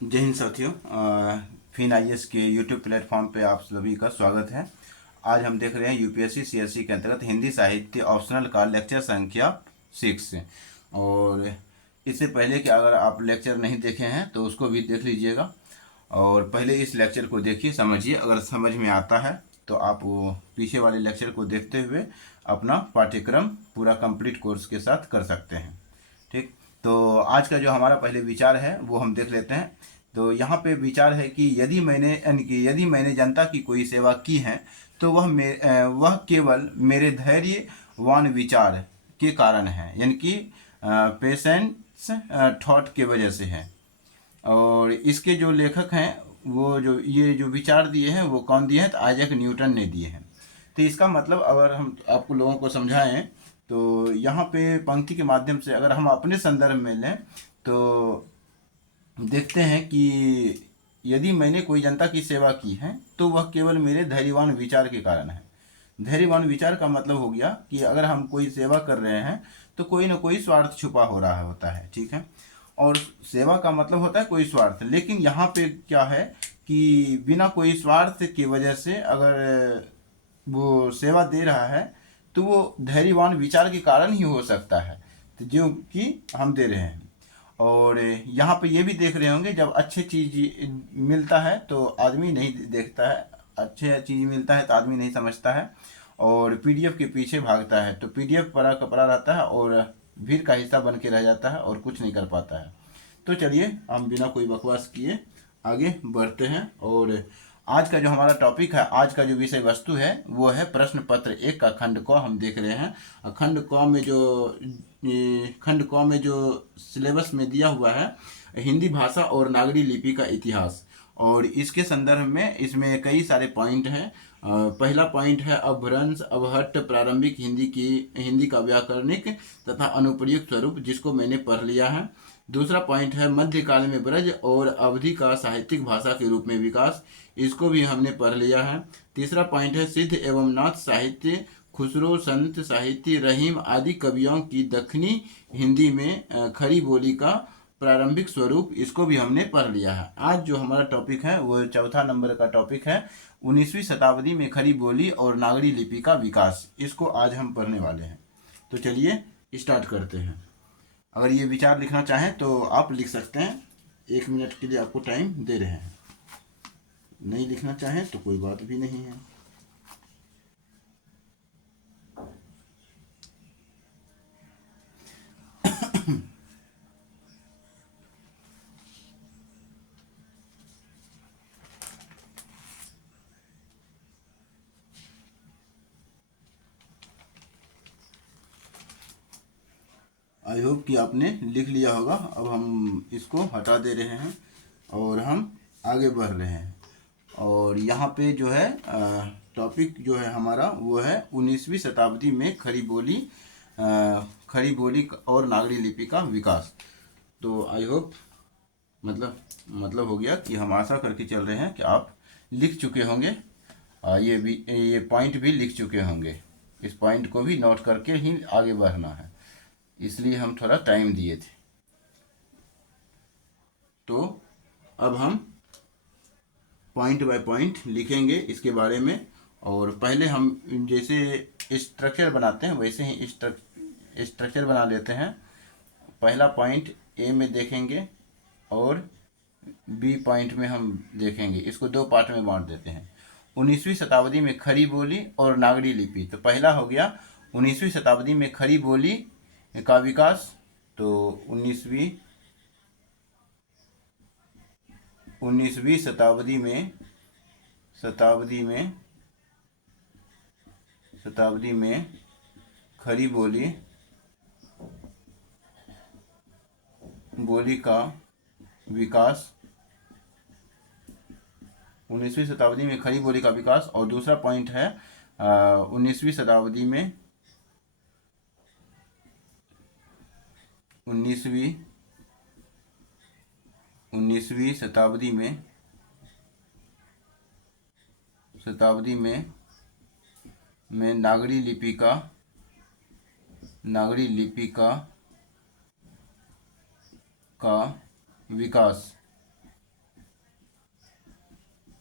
जय हिंद साथियों। Fin IAS के यूट्यूब प्लेटफॉर्म पे आप सभी का स्वागत है। आज हम देख रहे हैं यूपीएससी सीएससी के अंतर्गत हिंदी साहित्य ऑप्शनल का लेक्चर संख्या 6। और इससे पहले कि अगर आप लेक्चर नहीं देखे हैं तो उसको भी देख लीजिएगा। और पहले इस लेक्चर को देखिए, समझिए, अगर समझ में आता है तो आप वो पीछे वाले लेक्चर को देखते हुए अपना पाठ्यक्रम पूरा कंप्लीट कोर्स के साथ कर सकते हैं। ठीक। तो आज का जो हमारा पहले विचार है वो हम देख लेते हैं। तो यहाँ पे विचार है कि यदि मैंने जनता की कोई सेवा की है तो वह केवल मेरे धैर्यवान विचार के कारण है, यानी कि पेशेंस थॉट के वजह से है। और इसके जो लेखक हैं, वो जो ये जो विचार दिए हैं वो कौन दिए हैं, तो आइजैक न्यूटन ने दिए हैं। तो इसका मतलब अगर हम आपको लोगों को समझाएं तो यहाँ पे पंक्ति के माध्यम से अगर हम अपने संदर्भ में लें तो देखते हैं कि यदि मैंने कोई जनता की सेवा की है तो वह केवल मेरे धैर्यवान विचार के कारण है। धैर्यवान विचार का मतलब हो गया कि अगर हम कोई सेवा कर रहे हैं तो कोई ना कोई स्वार्थ छुपा हो रहा होता है। ठीक है। और सेवा का मतलब होता है कोई स्वार्थ, लेकिन यहाँ पे क्या है कि बिना कोई स्वार्थ की वजह से अगर वो सेवा दे रहा है तो वो धैर्यवान विचार के कारण ही हो सकता है, तो जो कि हम दे रहे हैं। और यहाँ पे ये भी देख रहे होंगे, जब अच्छी चीज़ मिलता है तो आदमी नहीं देखता है, अच्छे चीज़ मिलता है तो आदमी नहीं समझता है और पीडीएफ के पीछे भागता है। तो पीडीएफ पड़ा कपड़ा रहता है और भीड़ का हिस्सा बन के रह जाता है और कुछ नहीं कर पाता है। तो चलिए हम बिना कोई बकवास किए आगे बढ़ते हैं। और आज का जो हमारा टॉपिक है, आज का जो विषय वस्तु है वो है प्रश्न पत्र 1 का खंड क हम देख रहे हैं। और खंड क में जो सिलेबस में दिया हुआ है, हिंदी भाषा और नागरी लिपि का इतिहास। और इसके संदर्भ में इसमें कई सारे पॉइंट हैं। पहला पॉइंट है अपभ्रंश अवहट्ट प्रारंभिक हिंदी का व्याकरणिक तथा अनुप्रयुक्त स्वरूप, जिसको मैंने पढ़ लिया है। दूसरा पॉइंट है मध्यकाल में ब्रज और अवधि का साहित्यिक भाषा के रूप में विकास, इसको भी हमने पढ़ लिया है। तीसरा पॉइंट है सिद्ध एवं नाथ साहित्य, खुसरो संत साहित्य, रहीम आदि कवियों की दक्षिणी हिंदी में खड़ी बोली का प्रारंभिक स्वरूप, इसको भी हमने पढ़ लिया है। आज जो हमारा टॉपिक है वो चौथा नंबर का टॉपिक है 19वीं शताब्दी में खड़ी बोली और नागरी लिपि का विकास, इसको आज हम पढ़ने वाले हैं। तो चलिए स्टार्ट करते हैं। अगर ये विचार लिखना चाहें तो आप लिख सकते हैं, 1 मिनट के लिए आपको टाइम दे रहे हैं। नहीं लिखना चाहें तो कोई बात भी नहीं है। आई होप कि आपने लिख लिया होगा। अब हम इसको हटा दे रहे हैं और हम आगे बढ़ रहे हैं। और यहाँ पे जो है टॉपिक जो है हमारा वो है 19वीं शताब्दी में खड़ी बोली और नागरी लिपि का विकास। तो आई होप मतलब हो गया कि हम आशा करके चल रहे हैं कि आप लिख चुके होंगे। ये पॉइंट भी लिख चुके होंगे। इस पॉइंट को भी नोट करके ही आगे बढ़ना है, इसलिए हम थोड़ा टाइम दिए थे। तो अब हम पॉइंट बाय पॉइंट लिखेंगे इसके बारे में। और पहले हम जैसे स्ट्रक्चर बनाते हैं वैसे ही स्ट्रक्चर बना लेते हैं। पहला पॉइंट ए में देखेंगे और बी पॉइंट में हम देखेंगे। इसको 2 पार्ट में बांट देते हैं। 19वीं शताब्दी में खड़ी बोली और नागरी लिपि। तो पहला हो गया 19वीं शताब्दी में खड़ी बोली का विकास। तो 19वीं शताब्दी में खड़ी बोली का विकास। 19वीं शताब्दी में खड़ी बोली का विकास। और दूसरा पॉइंट है 19वीं शताब्दी में 19वीं शताब्दी में नागरी लिपि का विकास।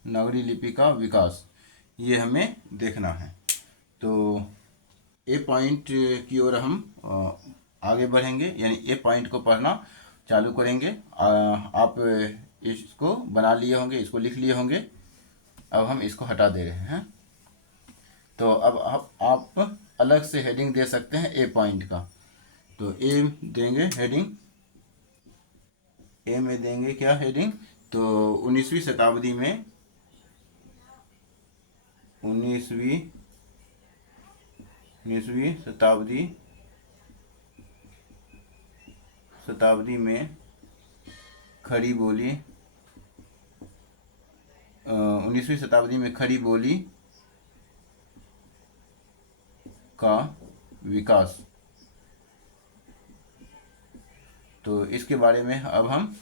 नगरी लिपि का विकास, ये हमें देखना है। तो ए पॉइंट की ओर हम आगे बढ़ेंगे, यानी ए पॉइंट को पढ़ना चालू करेंगे। आप इसको बना लिए होंगे, इसको लिख लिए होंगे। अब हम इसको हटा दे रहे हैं। तो अब आप अलग से हेडिंग दे सकते हैं ए पॉइंट का। तो ए देंगे हेडिंग, ए में देंगे क्या हेडिंग, तो 19वीं शताब्दी में 19वीं 19वीं शताब्दी में खड़ी बोली, 19वीं शताब्दी में खड़ी बोली का विकास। तो इसके बारे में अब हम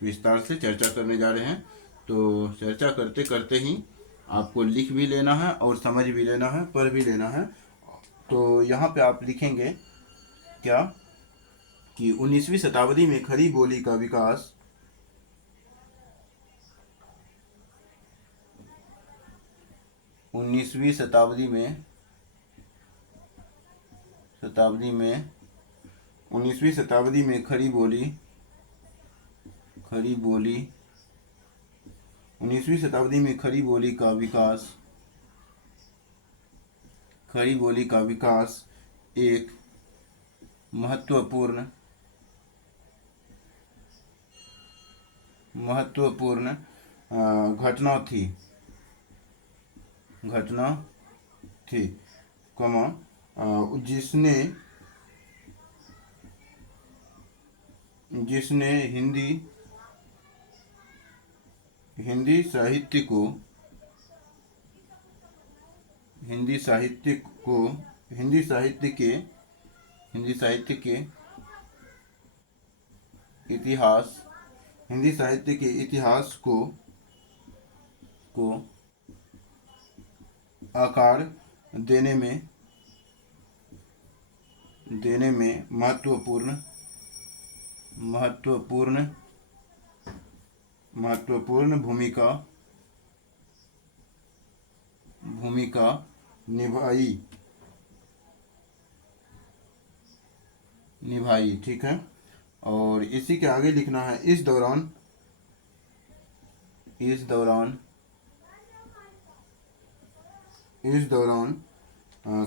विस्तार से चर्चा करने जा रहे हैं। तो चर्चा करते करते ही आपको लिख भी लेना है और समझ भी लेना है, पढ़ भी लेना है। तो यहाँ पे आप लिखेंगे क्या कि 19वीं शताब्दी में खड़ी बोली का विकास 19वीं शताब्दी में 19वीं शताब्दी में खड़ी बोली 19वीं शताब्दी में खड़ी बोली का विकास एक महत्वपूर्ण घटना थी, कमा जिसने हिंदी साहित्य के इतिहास को आकार देने में महत्वपूर्ण भूमिका निभाई। ठीक है। और इसी के आगे लिखना है इस दौरान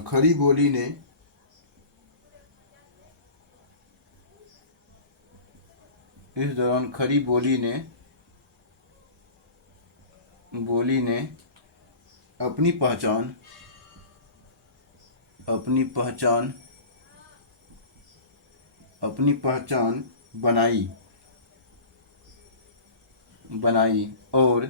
खड़ी बोली ने अपनी पहचान बनाई और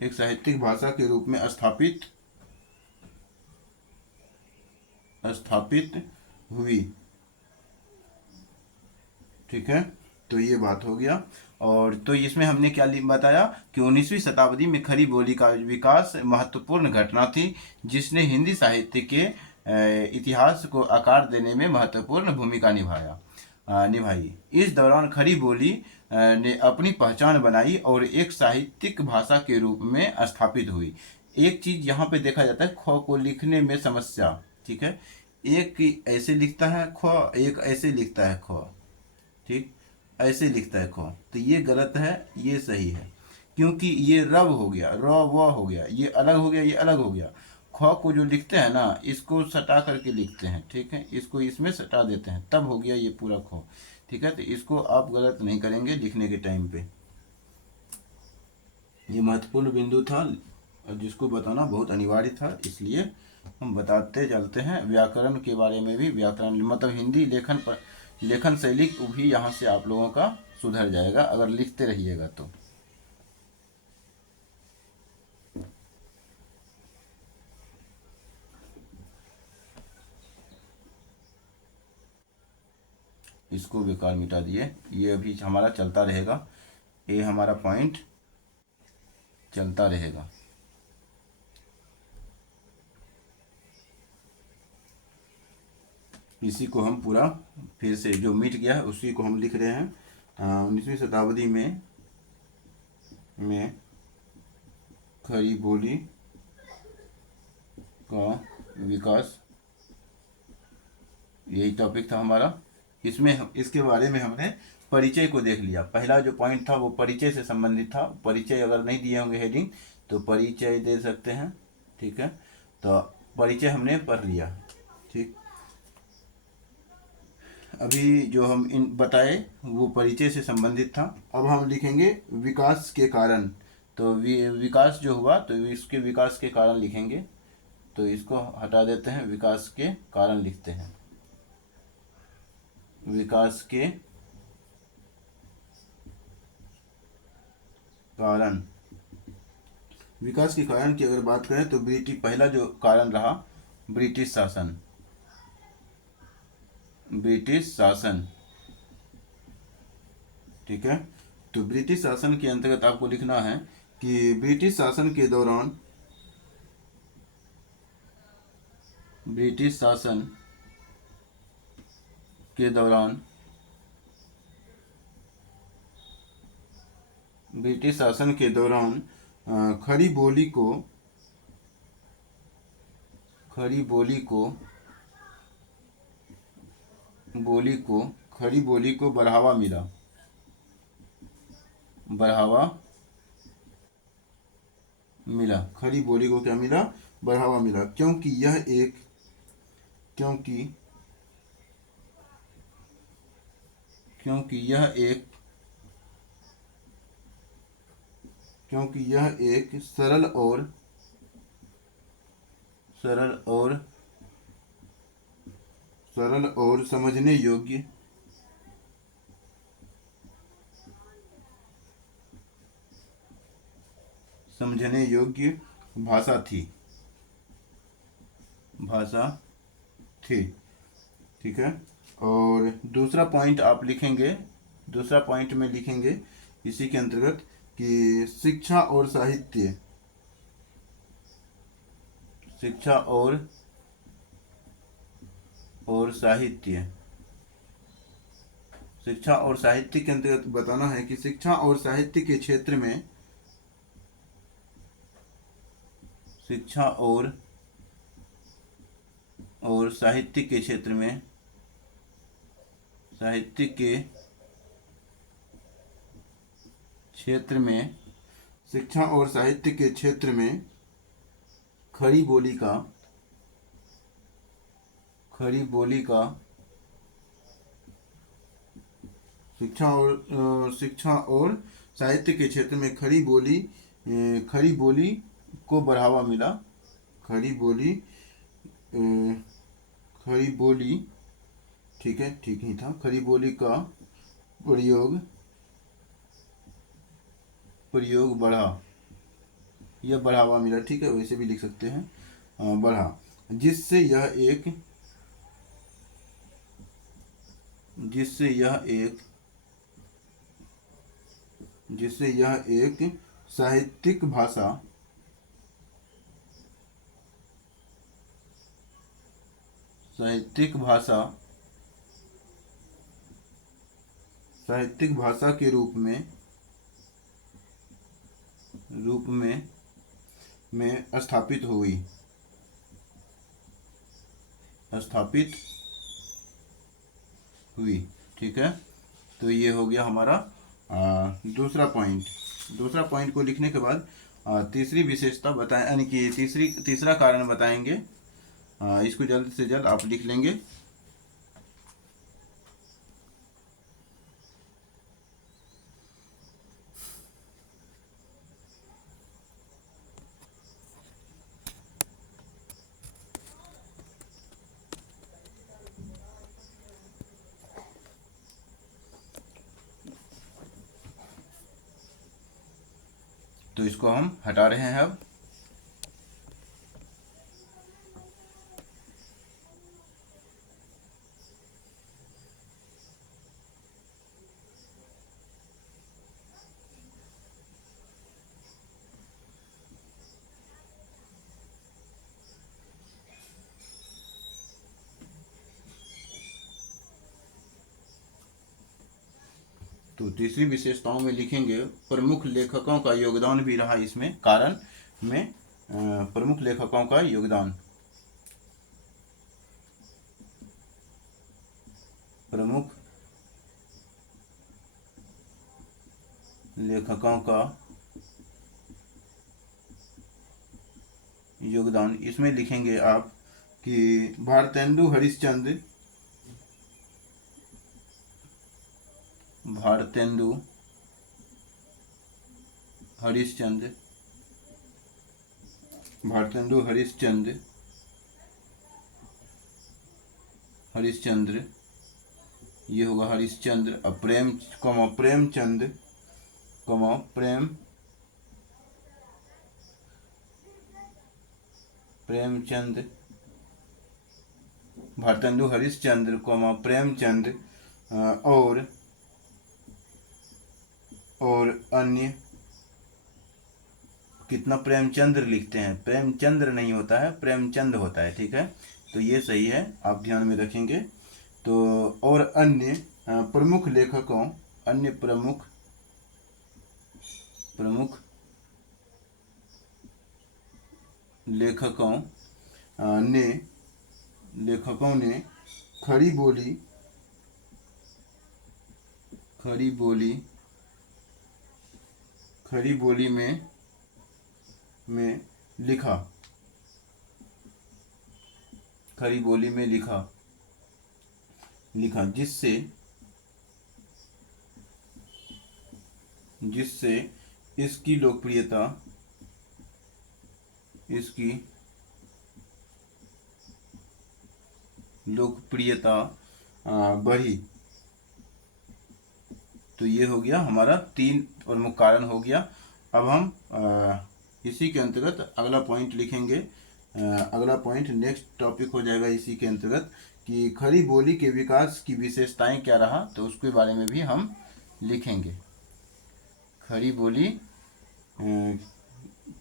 एक साहित्यिक भाषा के रूप में स्थापित हुई। ठीक है। तो ये बात हो गया। और तो इसमें हमने क्या बताया कि 19वीं शताब्दी में खड़ी बोली का विकास महत्वपूर्ण घटना थी, जिसने हिंदी साहित्य के इतिहास को आकार देने में महत्वपूर्ण भूमिका निभाई। इस दौरान खड़ी बोली ने अपनी पहचान बनाई और एक साहित्यिक भाषा के रूप में स्थापित हुई। एक चीज यहाँ पे देखा जाता है, ख को लिखने में समस्या। ठीक है। एक ऐसे लिखता है ख, एक ऐसे लिखता है ख। ठीक, ऐसे लिखता है ख, तो ये गलत है, ये सही है। क्योंकि ये रव हो गया, र व हो गया, ये अलग हो गया, ये अलग हो गया। ख को जो लिखते हैं ना, इसको सटा करके लिखते हैं। ठीक है, इसको इसमें सटा देते हैं, तब हो गया ये पूरा ख। ठीक है। तो इसको आप गलत नहीं करेंगे लिखने के टाइम पे। ये महत्वपूर्ण बिंदु था और जिसको बताना बहुत अनिवार्य था, इसलिए हम बताते चलते हैं। व्याकरण के बारे में भी, व्याकरण मतलब हिंदी लेखन शैली भी यहाँ से आप लोगों का सुधर जाएगा अगर लिखते रहिएगा तो। इसको बेकार मिटा दिए, ये अभी हमारा चलता रहेगा, ये हमारा पॉइंट चलता रहेगा। इसी को हम पूरा फिर से जो मिट गया है उसी को हम लिख रहे हैं। 19वीं शताब्दी में खड़ी बोली का विकास, यही टॉपिक था हमारा। इसमें इसके बारे में हमने परिचय को देख लिया। पहला जो पॉइंट था वो परिचय से संबंधित था। परिचय अगर नहीं दिए होंगे हेडिंग तो परिचय दे सकते हैं, ठीक है। तो परिचय हमने पढ़ लिया, ठीक। अभी जो हम इन बताए वो परिचय से संबंधित था। अब हम लिखेंगे विकास के कारण। तो विकास जो हुआ तो इसके विकास के कारण लिखेंगे। तो इसको हटा देते हैं, विकास के कारण लिखते हैं। विकास के कारण, विकास के कारण की अगर बात करें तो ब्रिटिश, पहला जो कारण रहा ब्रिटिश शासन। ब्रिटिश शासन, ठीक है। तो ब्रिटिश शासन के अंतर्गत आपको लिखना है कि ब्रिटिश शासन के दौरान, ब्रिटिश शासन के दौरान, ब्रिटिश शासन के दौरान खड़ी बोली को, खड़ी बोली को, खड़ी बोली को बढ़ावा मिला, बढ़ावा मिला। खड़ी बोली को क्या मिला? बढ़ावा मिला, क्योंकि यह एक, क्योंकि यह एक सरल और समझने योग्य भाषा थी, ठीक है। और दूसरा पॉइंट आप लिखेंगे, दूसरा पॉइंट में लिखेंगे इसी के अंतर्गत कि शिक्षा और साहित्य, शिक्षा और साहित्य, शिक्षा और साहित्य के अंतर्गत बताना है कि शिक्षा और साहित्य के क्षेत्र में, शिक्षा और साहित्य के क्षेत्र में, साहित्य के क्षेत्र में, शिक्षा और साहित्य के क्षेत्र में खड़ी बोली का, शिक्षा और साहित्य के क्षेत्र में खड़ी बोली को बढ़ावा मिला। खड़ी बोली, ठीक है, ठीक ही था। खड़ी बोली का प्रयोग बढ़ा, यह बढ़ावा मिला, ठीक है, वैसे भी लिख सकते हैं बढ़ा, जिससे यह एक साहित्यिक भाषा, साहित्यिक भाषा के रूप में स्थापित हुई, ठीक है। तो ये हो गया हमारा दूसरा पॉइंट। दूसरा पॉइंट को लिखने के बाद तीसरी विशेषता बताएं, यानी कि तीसरा कारण बताएंगे। इसको जल्द से जल्द आप लिख लेंगे। तो इसको हम हटा रहे हैं अब। तो तीसरी विशेषताओं में लिखेंगे प्रमुख लेखकों का योगदान भी रहा इसमें, कारण में प्रमुख लेखकों का योगदान, प्रमुख लेखकों का योगदान। इसमें लिखेंगे आप कि भारतेंदु हरिश्चंद्र, भारतेंदु हरिश्चंद्र, भारतेंदु हरिश्चंद्र, हरिश्चंद्र ये होगा हरिश्चंद्र। अब प्रेमचंद, प्रेमचंद, भारतेंदु हरिश्चंद्र, प्रेमचंद और अन्य। कितना प्रेमचंद्र लिखते हैं, प्रेमचंद्र नहीं होता है, प्रेमचंद होता है, ठीक है। तो ये सही है, आप ध्यान में रखेंगे। तो और अन्य प्रमुख लेखकों, अन्य प्रमुख लेखकों ने खड़ी बोली में लिखा, खड़ी बोली में लिखा जिससे इसकी लोकप्रियता बढ़ी। तो ये हो गया हमारा 3 प्रमुख कारण हो गया। अब हम इसी के अंतर्गत अगला पॉइंट लिखेंगे। अगला पॉइंट नेक्स्ट टॉपिक हो जाएगा इसी के अंतर्गत कि खड़ी बोली के विकास की विशेषताएं क्या रहा, तो उसके बारे में भी हम लिखेंगे। खड़ी बोली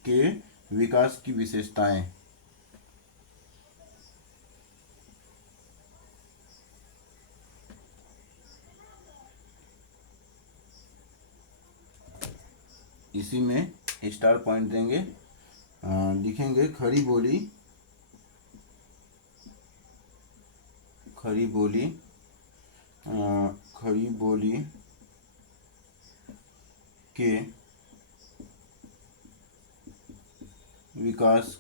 के विकास की विशेषताएं। इसी में स्टार पॉइंट देंगे, लिखेंगे खड़ी बोली के विकास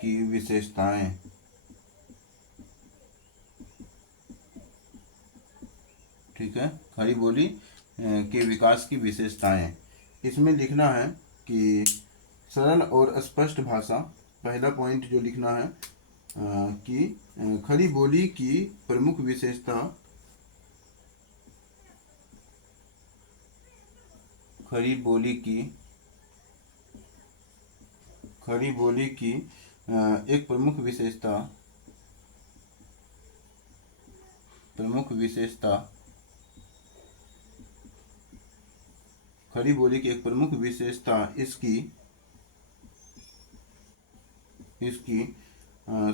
की विशेषताएं। ठीक है, खड़ी बोली के विकास की विशेषताएं। इसमें लिखना है कि सरल और स्पष्ट भाषा। पहला पॉइंट जो लिखना है कि खड़ी बोली की प्रमुख विशेषता, खड़ी बोली की एक प्रमुख विशेषता, खड़ी बोली की एक प्रमुख विशेषता इसकी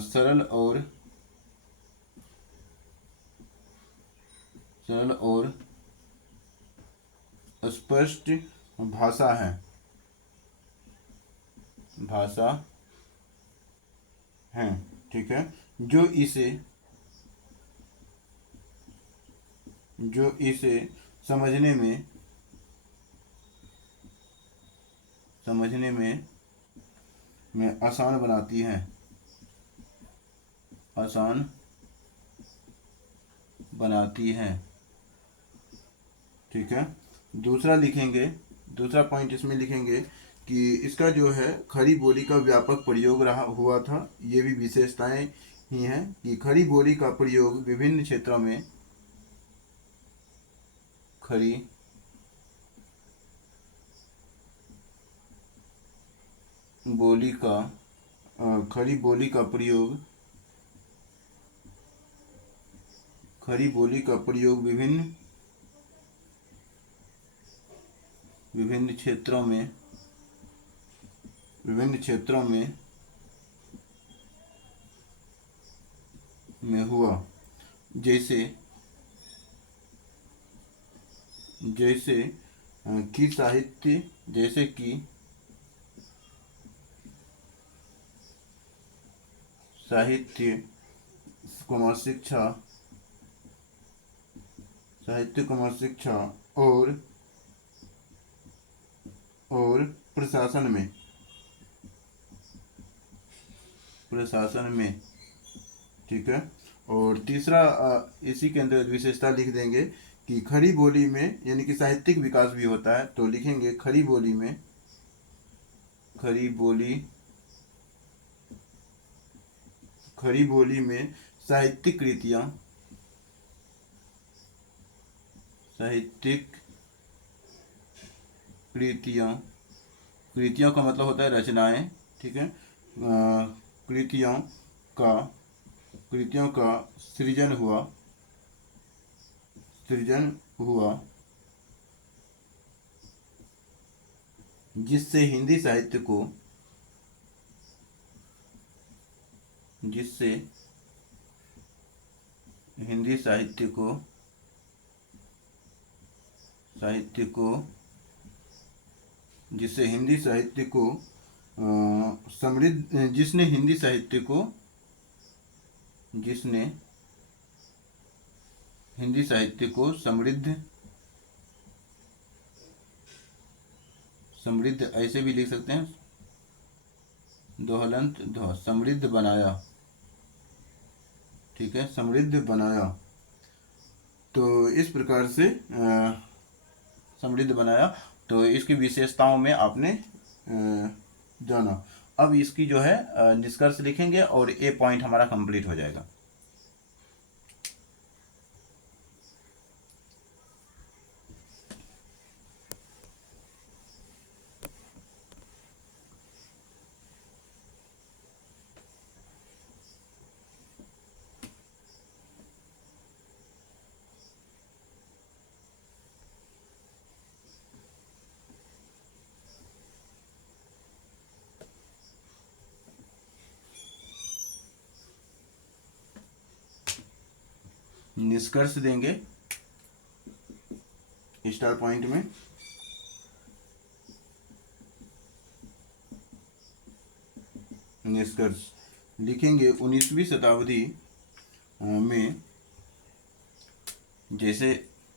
सरल और स्पष्ट भाषा है। ठीक है, जो इसे समझने में आसान बनाती है। ठीक है, दूसरा पॉइंट इसमें लिखेंगे कि इसका जो है खड़ी बोली का व्यापक प्रयोग हुआ था। ये भी विशेषताएं ही हैं कि खड़ी बोली का प्रयोग विभिन्न क्षेत्रों में, खड़ी बोली का प्रयोग विभिन्न क्षेत्रों में हुआ। जैसे जैसे कि साहित्य, जैसे कि साहित्य कुमार शिक्षा, साहित्य कुमार शिक्षा और और प्रशासन में, प्रशासन में, ठीक है। और तीसरा इसी के अंदर विशेषता लिख देंगे कि खड़ी बोली में यानी कि साहित्यिक विकास भी होता है, तो लिखेंगे खड़ी बोली में, खड़ी बोली, खड़ी बोली में साहित्यिक कृतियाँ, साहित्यिक कृतियाँ, कृतियों का मतलब होता है रचनाएं, ठीक है। कृतियों का, कृतियों का सृजन हुआ, सृजन हुआ, जिससे हिंदी साहित्य को, जिससे हिंदी साहित्य को, साहित्य को, जिससे हिंदी साहित्य को समृद्ध, जिसने हिंदी साहित्य को, जिसने हिंदी साहित्य को समृद्ध, समृद्ध ऐसे भी लिख सकते हैं, दोहलंत ध, समृद्ध बनाया, ठीक है, समृद्ध बनाया। तो इस प्रकार से समृद्ध बनाया। तो इसकी विशेषताओं में आपने जाना। अब इसकी जो है निष्कर्ष लिखेंगे और ए पॉइंट हमारा कंप्लीट हो जाएगा। निष्कर्ष देंगे स्टार पॉइंट में। निष्कर्ष लिखेंगे 19वीं शताब्दी में, जैसे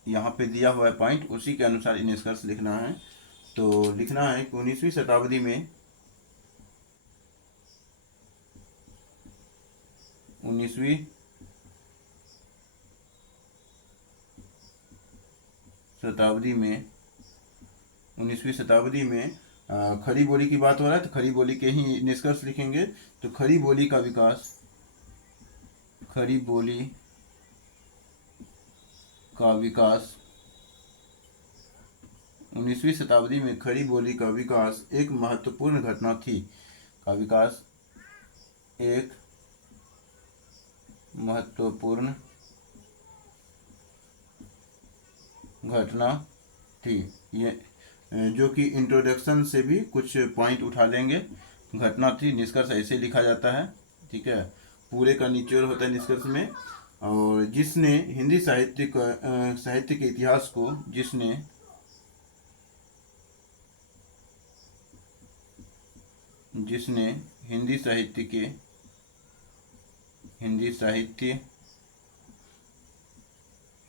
यहाँ पे दिया हुआ है पॉइंट उसी के अनुसार निष्कर्ष लिखना है। तो लिखना है कि 19वीं शताब्दी में, 19वीं शताब्दी में, 19वीं शताब्दी में खड़ी बोली की बात हो रहा है तो खड़ी बोली के ही निष्कर्ष लिखेंगे। तो खड़ी बोली का विकास, खड़ी बोली का विकास, 19वीं शताब्दी में खड़ी बोली का विकास एक महत्वपूर्ण घटना थी, का विकास एक महत्वपूर्ण घटना थी। ये जो कि इंट्रोडक्शन से भी कुछ पॉइंट उठा लेंगे। घटना थी, निष्कर्ष ऐसे लिखा जाता है, ठीक है। पूरे का निचोड़ होता है निष्कर्ष में। और जिसने हिंदी साहित्य का साहित्य के इतिहास को, जिसने जिसने हिंदी साहित्य के, हिंदी साहित्य,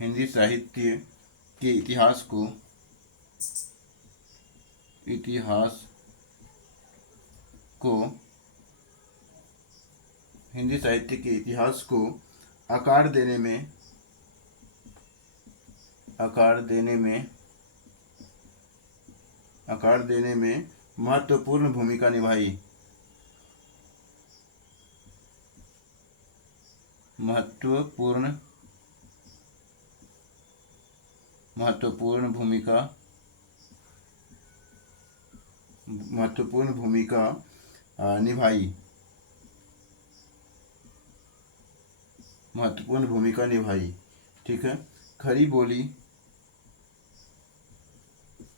हिंदी साहित्य के इतिहास को, इतिहास को, हिंदी साहित्य के इतिहास को आकार देने में, आकार देने में, आकार देने में महत्वपूर्ण भूमिका निभाई, महत्वपूर्ण, महत्वपूर्ण भूमिका, महत्वपूर्ण भूमिका निभाई, महत्वपूर्ण भूमिका निभाई, ठीक है। खड़ी बोली,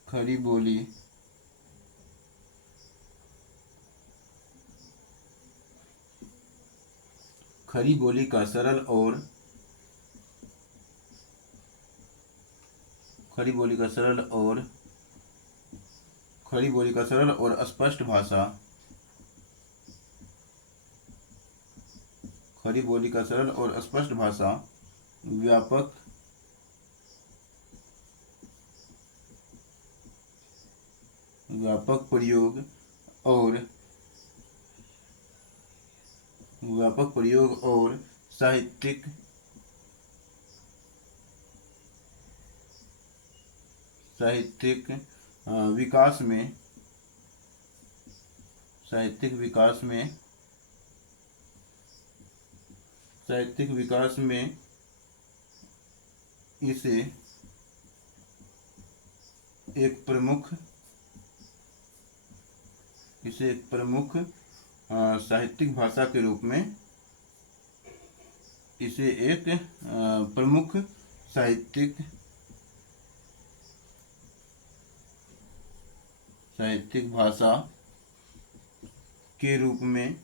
खड़ी बोली, खड़ी बोली का सरल और खड़ी बोली का सरल और खड़ी बोली का सरल और स्पष्ट भाषा, खड़ी बोली का सरल और स्पष्ट भाषा, व्यापक व्यापक प्रयोग और व्यापक प्रयोग और साहित्यिक साहित्यिक विकास में साहित्यिक विकास में साहित्यिक विकास में इसे एक प्रमुख साहित्यिक भाषा के रूप में इसे एक प्रमुख साहित्यिक भाषा के रूप में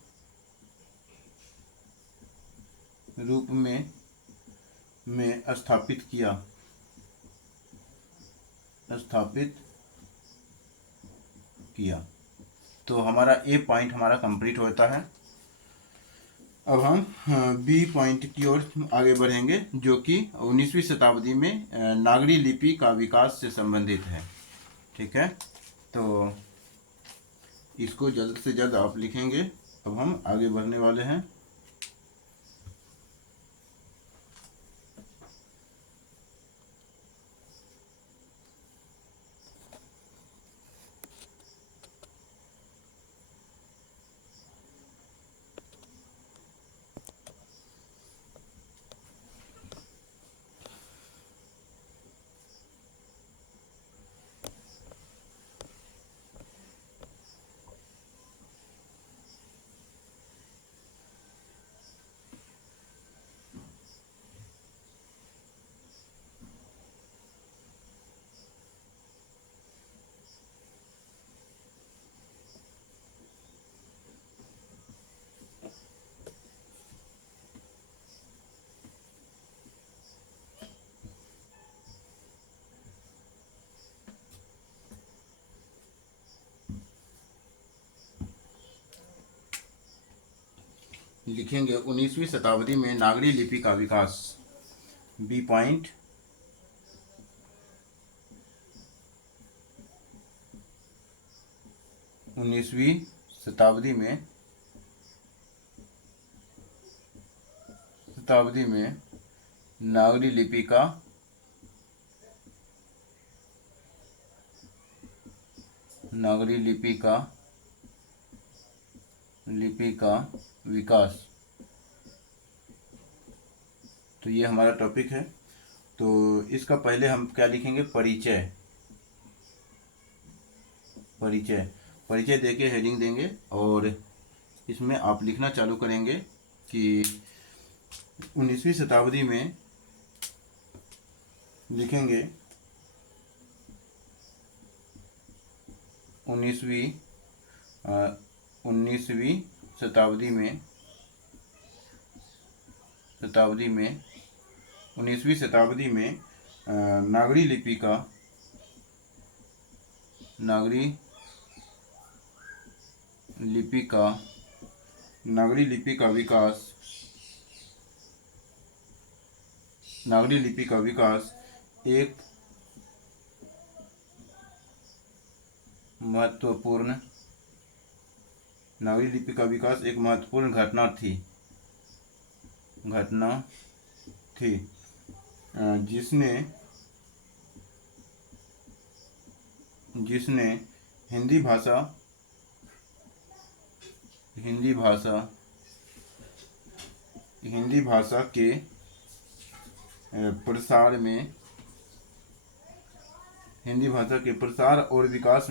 स्थापित किया। तो हमारा ए पॉइंट हमारा कंप्लीट होता है। अब हम बी पॉइंट की ओर आगे बढ़ेंगे, जो कि 19वीं शताब्दी में नागरी लिपि का विकास से संबंधित है। ठीक है, तो इसको जल्द से जल्द आप लिखेंगे। अब हम आगे बढ़ने वाले हैं। लिखेंगे 19वीं शताब्दी में नागरी लिपि का विकास। बी पॉइंट, 19वीं शताब्दी में नागरी लिपि का विकास। तो ये हमारा टॉपिक है। तो इसका पहले हम क्या लिखेंगे? परिचय। परिचय देके हेडिंग देंगे और इसमें आप लिखना चालू करेंगे कि 19वीं शताब्दी में लिखेंगे 19वीं शताब्दी में 19वीं शताब्दी में नागरी लिपि का विकास एक महत्वपूर्ण घटना थी जिसने हिंदी भाषा के प्रसार और विकास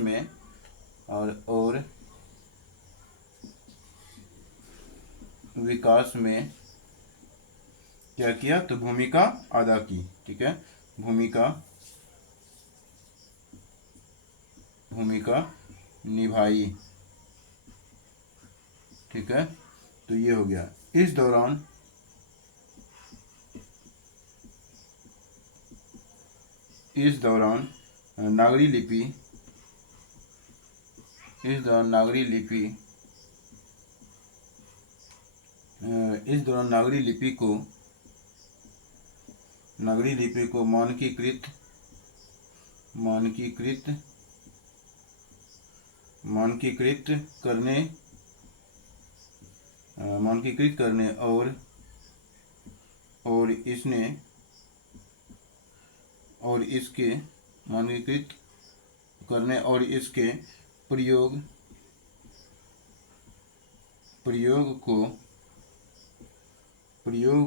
में क्या किया? तो भूमिका अदा की। ठीक है, भूमिका निभाई। ठीक है, तो ये हो गया। इस इस दौरान नागरी लिपि नागरी लिपि को मानकीकृत करने और इसके प्रयोग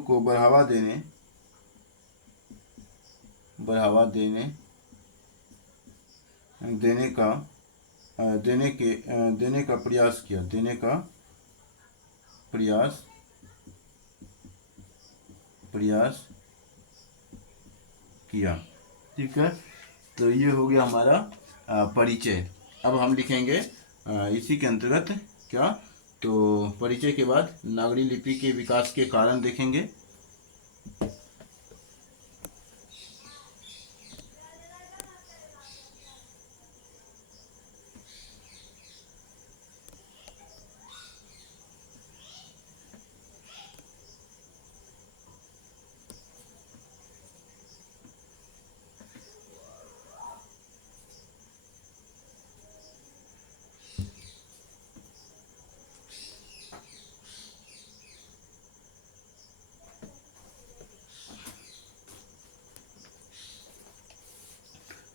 को बढ़ावा देने का प्रयास किया। ठीक है, तो ये हो गया हमारा परिचय। अब हम लिखेंगे इसी के अंतर्गत क्या, तो परिचय के बाद नागरी लिपि के विकास के कारण देखेंगे।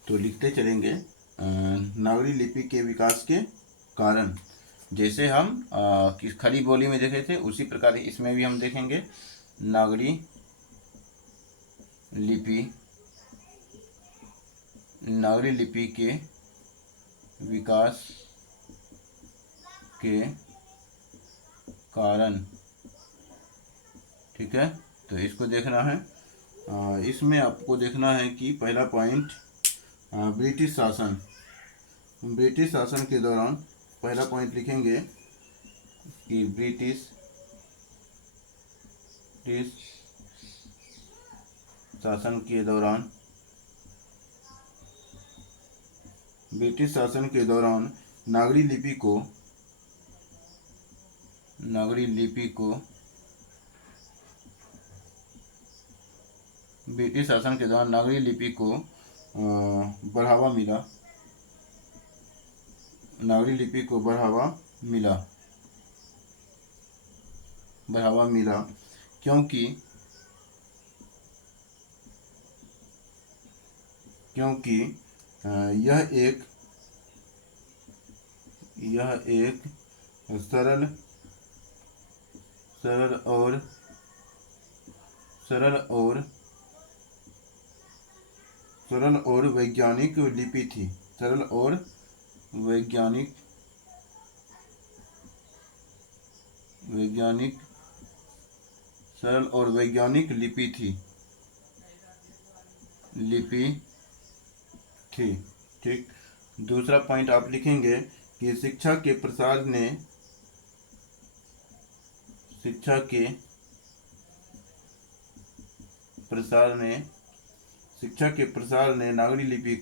तो लिखते चलेंगे नागरी लिपि के विकास के कारण। जैसे हम खड़ी बोली में देखे थे उसी प्रकार इसमें भी हम देखेंगे। नागरी लिपि के विकास के कारण। ठीक है, तो इसको देखना है। इसमें आपको देखना है कि पहला पॉइंट ब्रिटिश शासन के दौरान, पहला पॉइंट लिखेंगे कि ब्रिटिश शासन के दौरान नागरी लिपि को ब्रिटिश शासन के दौरान नागरी लिपि को बढ़ावा मिला क्योंकि यह एक सरल और वैज्ञानिक लिपि थी। सरल और वैज्ञानिक लिपि थी। ठीक, दूसरा पॉइंट आप लिखेंगे कि शिक्षा के प्रसार ने नागरी लिपि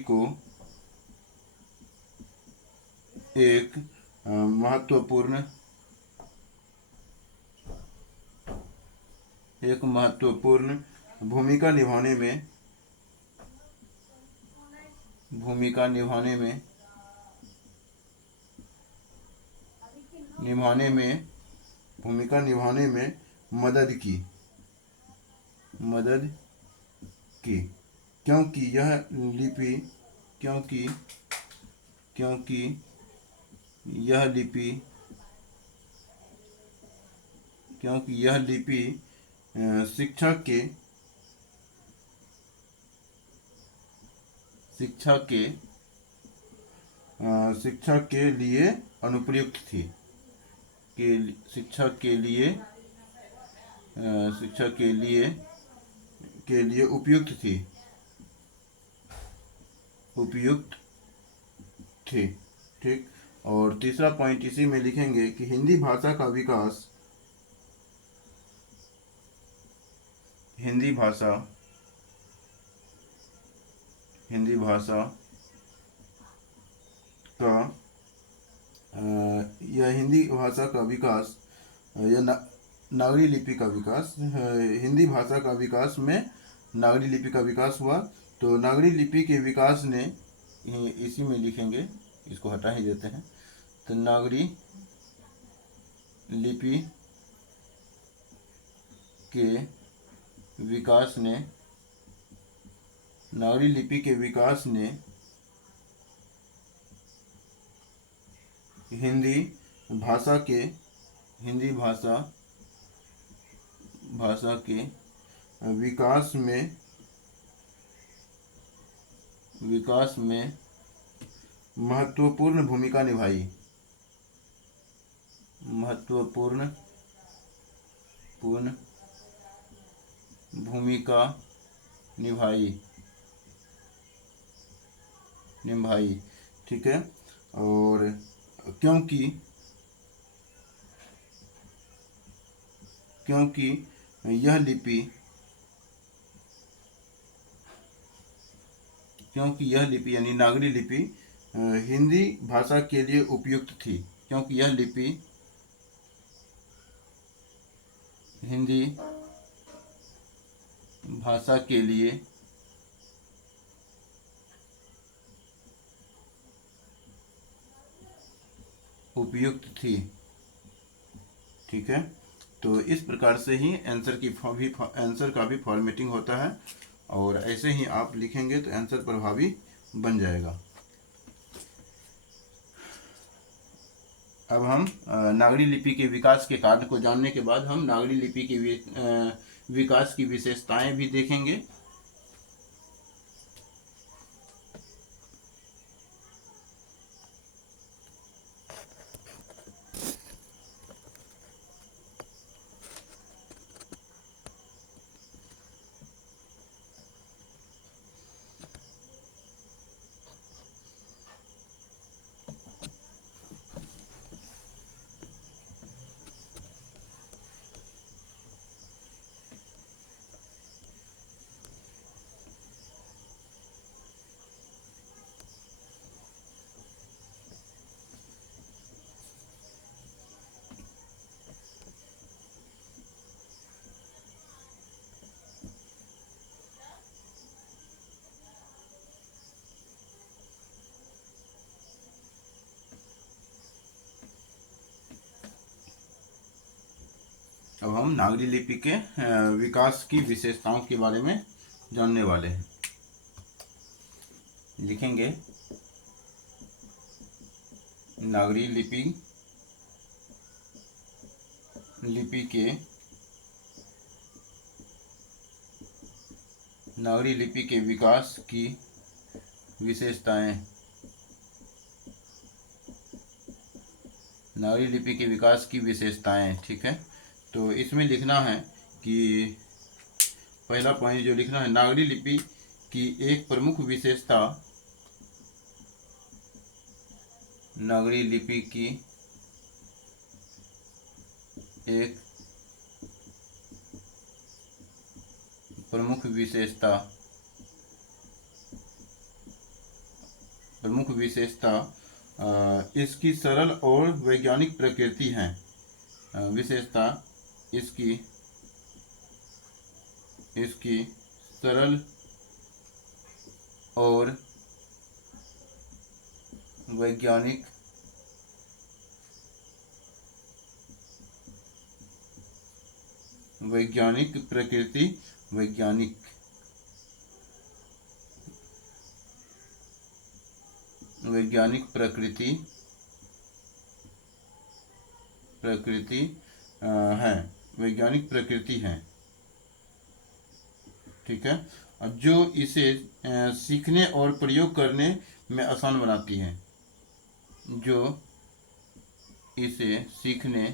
को एक महत्वपूर्ण भूमिका निभाने में मदद की क्योंकि यह लिपि शिक्षा के लिए अनुप्रयुक्त थी। शिक्षा के लिए उपयुक्त थी। ठीक, और तीसरा पॉइंट इसी में लिखेंगे कि हिंदी भाषा का विकास हिंदी भाषा का यह हिंदी भाषा का विकास या नागरी लिपि का विकास, हिंदी भाषा का विकास में नागरी लिपि का विकास हुआ। तो नागरी लिपि के विकास ने, इसी में लिखेंगे, इसको हटा ही देते हैं। तो नागरी लिपि के विकास ने हिंदी भाषा के विकास में महत्वपूर्ण भूमिका निभाई। निभाई। ठीक है। और क्योंकि यह लिपि यानी नागरी लिपि हिंदी भाषा के लिए उपयुक्त थी। क्योंकि यह लिपि हिंदी भाषा के लिए उपयुक्त थी। ठीक है। तो इस प्रकार से ही आंसर का भी फॉर्मेटिंग होता है, और ऐसे ही आप लिखेंगे तो आंसर प्रभावी बन जाएगा। अब हम नागरी लिपि के विकास के कारण को जानने के बाद हम नागरी लिपि के विकास की विशेषताएं भी देखेंगे। अब हम नागरी लिपि के विकास की विशेषताओं के बारे में जानने वाले हैं। लिखेंगे नागरी लिपि के विकास की विशेषताएं। नागरी लिपि के विकास की विशेषताएं। ठीक है। तो इसमें लिखना है कि पहला पॉइंट जो लिखना है, नागरी लिपि की एक प्रमुख विशेषता, नागरी लिपि की एक प्रमुख विशेषता इसकी सरल और वैज्ञानिक प्रकृति है। विशेषता इसकी सरल और वैज्ञानिक प्रकृति है, वैज्ञानिक प्रकृति है। ठीक है। अब जो इसे सीखने और प्रयोग करने में आसान बनाती है, जो इसे सीखने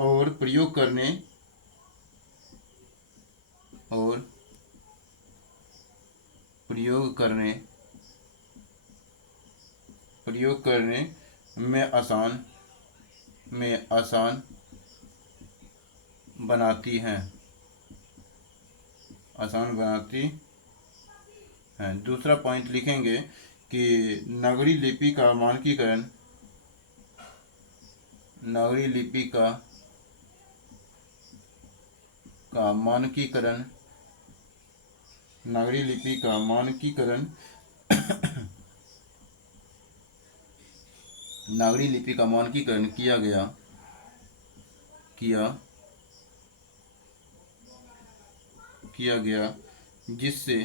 और प्रयोग प्रयोग करने में आसान बनाती हैं, आसान बनाती हैं। दूसरा पॉइंट लिखेंगे कि नगरी लिपि का मानकीकरण, नगरी लिपि का मानकीकरण, नगरी लिपि का मानकीकरण नागरी लिपि का मानकीकरण किया गया जिससे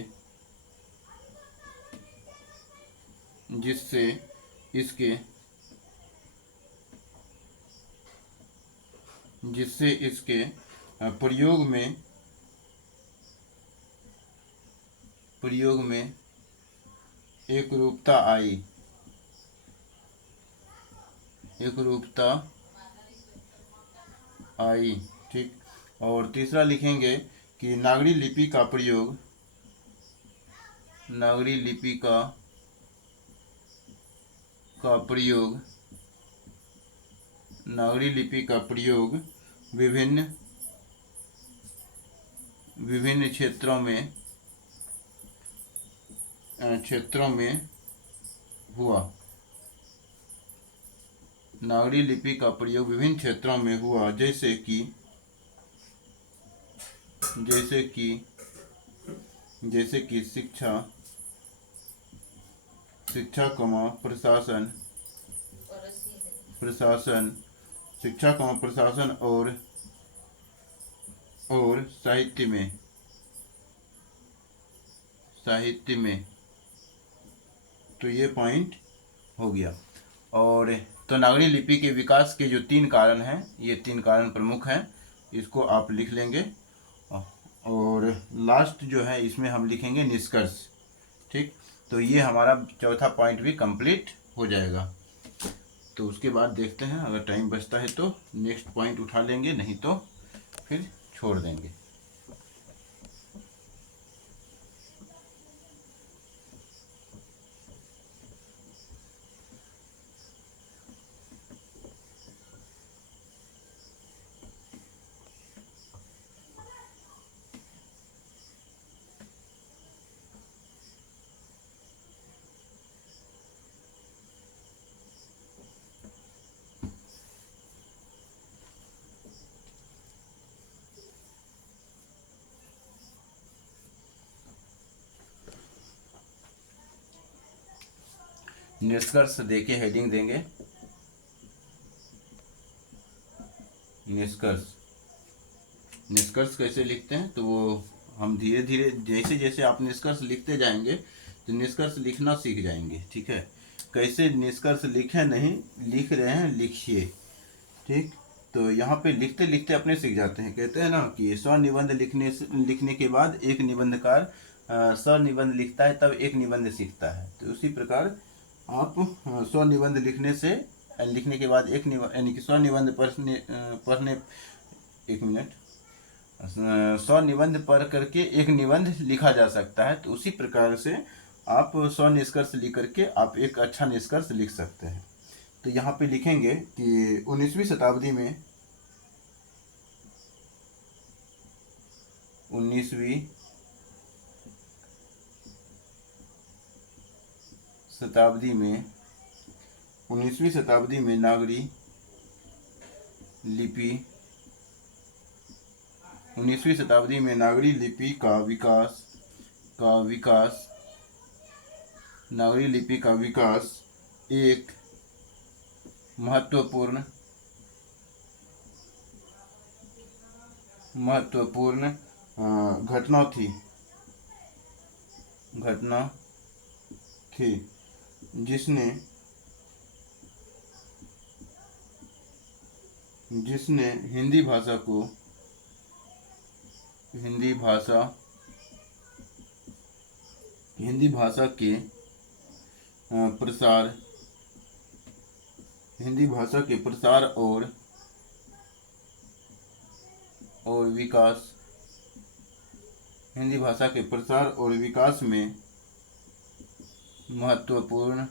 इसके प्रयोग में एकरूपता आई। ठीक। और तीसरा लिखेंगे कि नागरी लिपि का प्रयोग, नागरी लिपि का प्रयोग, नागरी लिपि का प्रयोग विभिन्न क्षेत्रों में हुआ। नागरी लिपि का प्रयोग विभिन्न क्षेत्रों में हुआ, जैसे कि शिक्षा प्रशासन और साहित्य में। तो ये पॉइंट हो गया। और तो नागरी लिपि के विकास के जो 3 कारण हैं, ये 3 कारण प्रमुख हैं, इसको आप लिख लेंगे। और लास्ट जो है इसमें हम लिखेंगे निष्कर्ष। ठीक। तो ये हमारा चौथा पॉइंट भी कंप्लीट हो जाएगा। तो उसके बाद देखते हैं, अगर टाइम बचता है तो नेक्स्ट पॉइंट उठा लेंगे, नहीं तो फिर छोड़ देंगे। निष्कर्ष देके हेडिंग देंगे। निष्कर्ष कैसे लिखते हैं तो वो हम धीरे धीरे जैसे जैसे आप निष्कर्ष लिखते जाएंगे तो निष्कर्ष लिखना सीख जाएंगे। ठीक है। कैसे निष्कर्ष लिख रहे हैं लिखिए। ठीक। तो यहाँ पे लिखते लिखते अपने सीख जाते हैं। कहते हैं ना कि स्वनिबंध लिखने के बाद एक निबंधकार स्वनिबंध लिखता है, तब एक निबंध सीखता है। तो उसी प्रकार आप स्वनिबंध लिखने के बाद एक यानी कि स्वनिबंध पढ़ने एक मिनट स्वनिबंध पढ़ करके एक निबंध लिखा जा सकता है। तो उसी प्रकार से आप स्व निष्कर्ष लिख करके आप एक अच्छा निष्कर्ष लिख सकते हैं। तो यहाँ पे लिखेंगे कि 19वीं शताब्दी में 19वीं शताब्दी में नागरी लिपि 19वीं शताब्दी में नागरी लिपि का विकास एक महत्वपूर्ण घटना थी जिसने हिंदी भाषा के प्रसार और विकास हिंदी भाषा के प्रसार और विकास में महत्वपूर्ण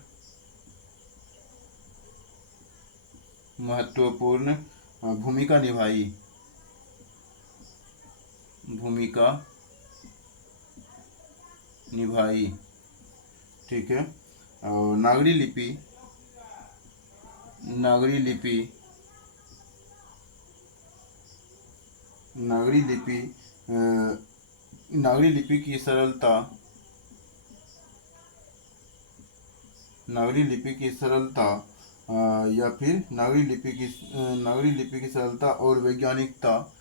महत्वपूर्ण भूमिका निभाई, भूमिका निभाई। ठीक है। और नागरी लिपि, नागरी लिपि, नागरी लिपि नागरी लिपि की सरलता, नागरी लिपि की सरलता या फिर नागरी लिपि की सरलता और वैज्ञानिकता,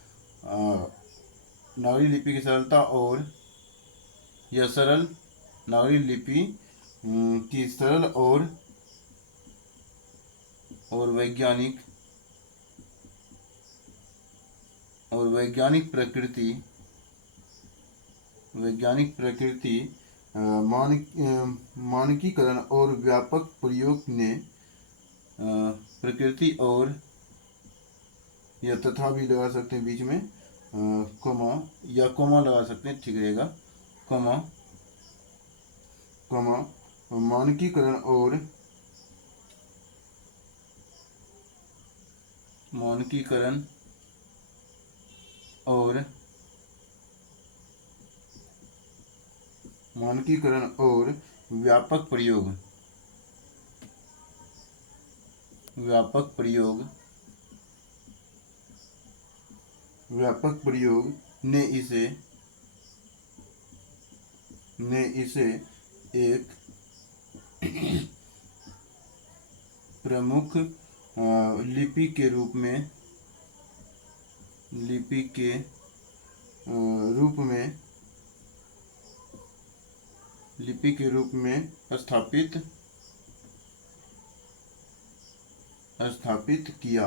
नागरी लिपि की सरलता और यह सरल, नागरी लिपि की सरल और वैज्ञानिक प्रकृति, वैज्ञानिक प्रकृति मानकीकरण और व्यापक प्रयोग ने प्रकृति और या तथा भी लगा सकते हैं बीच में, कॉमा या कॉमा लगा सकते हैं, ठीक रहेगा, कॉमा कॉमा मानकीकरण और मानकीकरण और व्यापक प्रयोग, व्यापक प्रयोग ने इसे एक प्रमुख लिपि के रूप में स्थापित किया।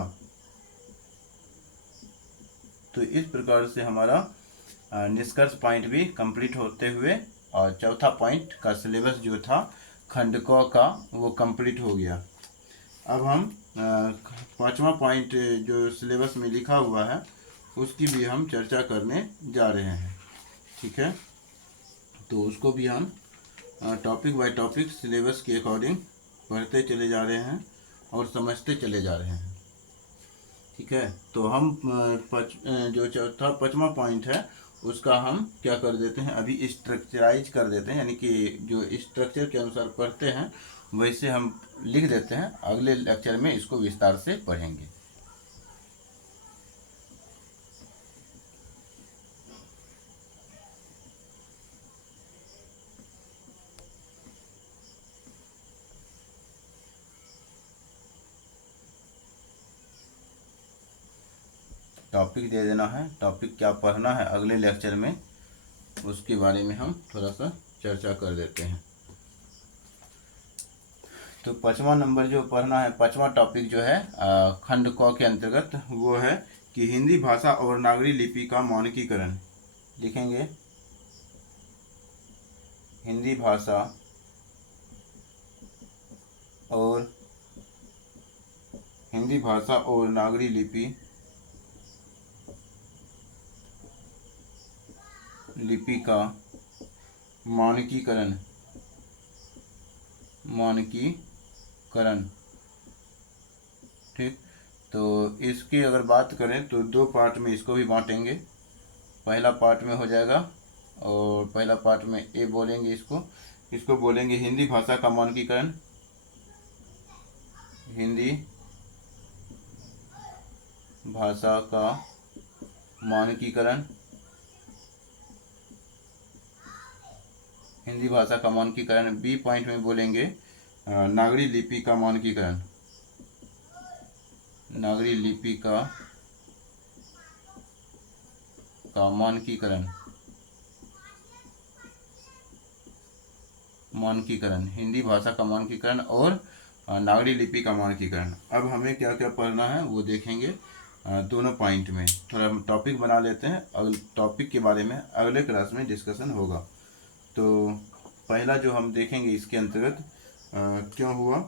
तो इस प्रकार से हमारा निष्कर्ष पॉइंट भी कंप्लीट होते हुए और चौथा पॉइंट का सिलेबस जो था खंड क का वो कंप्लीट हो गया। अब हम पांचवा पॉइंट जो सिलेबस में लिखा हुआ है उसकी भी हम चर्चा करने जा रहे हैं। ठीक है, तो उसको भी हम टॉपिक बाय टॉपिक सिलेबस के अकॉर्डिंग पढ़ते चले जा रहे हैं और समझते चले जा रहे हैं। ठीक है, तो हम जो चौथा पांचवा पॉइंट है उसका हम क्या कर देते हैं, अभी स्ट्रक्चराइज कर देते हैं, यानी कि जो स्ट्रक्चर के अनुसार पढ़ते हैं वैसे हम लिख देते हैं। अगले लेक्चर में इसको विस्तार से पढ़ेंगे। टॉपिक दे देना है, टॉपिक क्या पढ़ना है अगले लेक्चर में उसके बारे में हम थोड़ा सा चर्चा कर देते हैं। तो पांचवा नंबर जो पढ़ना है, पांचवा टॉपिक जो है खंड क के अंतर्गत वो है कि हिंदी भाषा और नागरी लिपि का मानकीकरण। लिखेंगे हिंदी भाषा और नागरी लिपि का मानकीकरण। ठीक, तो इसकी अगर बात करें तो दो पार्ट में इसको भी बांटेंगे। पहला पार्ट में हो जाएगा और पहला पार्ट में ए बोलेंगे, इसको बोलेंगे हिंदी भाषा का मानकीकरण, हिंदी भाषा का मानकीकरण, हिंदी भाषा का मानकीकरण। बी पॉइंट में बोलेंगे नागरी लिपि का मानकीकरण, नागरी लिपि का मानकीकरण, हिंदी भाषा का मानकीकरण और नागरी लिपि का मानकीकरण। अब हमें क्या क्या पढ़ना है वो देखेंगे दोनों पॉइंट में। थोड़ा हम टॉपिक बना लेते हैं, अगले टॉपिक के बारे में अगले क्लास में डिस्कशन होगा। तो पहला जो हम देखेंगे इसके अंतर्गत क्यों हुआ,